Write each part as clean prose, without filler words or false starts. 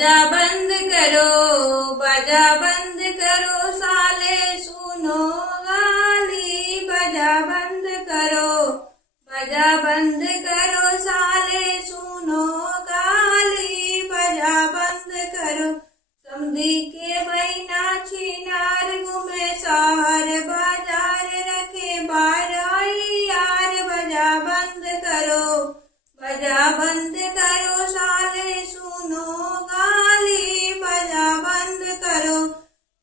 बाजा बंद करो, बाजा बंद करो, साले सुनो गाली। बाजा बंद करो, बाजा बंद करो, साले सुनो गाली। बाजा बंद करो, समधी के बहिना छिनार घूमे शहर बाजार रखे बाराई यार। बाजा बंद करो, बाजा बंद करो, साले सुनो गाली। बाजा बंद करो,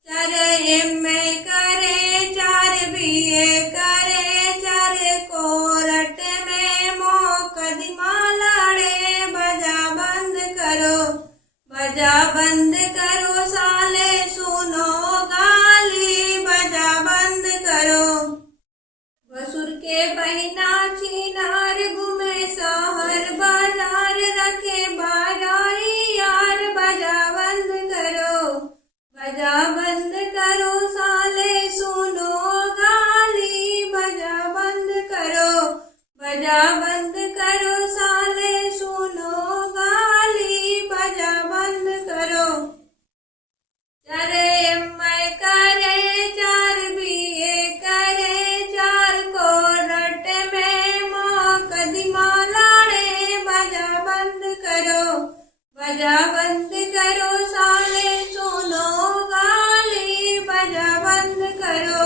4 MA करे, 4 BA करे, 4 कोर्ट में मुकदमा लड़े। बाजा बंद करो, बाजा बंद करो, साले सुनो गाली। बाजा बंद करो, भसुर के बहिना छिनार घूमे शहर बाजार रखे बाराई यार। बाजा बंद करो, बाजा बंद करो, साले सुनो गाली। बाजा बंद करो, बाजा बंद करो, साले सुनो गाली। बाजा बंद करो, 4 MA करे, 4 BA करे, 4 कोर्ट में मुकदमा लड़े। बाजा बंद करो, बाजा बंद करो, साले सुनो गाली। बाजा बंद करो,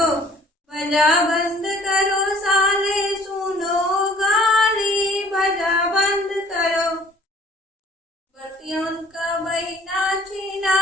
बाजा बंद करो, साले सुनो गाली। बाजा बंद करो, बतियों का बहिना छिना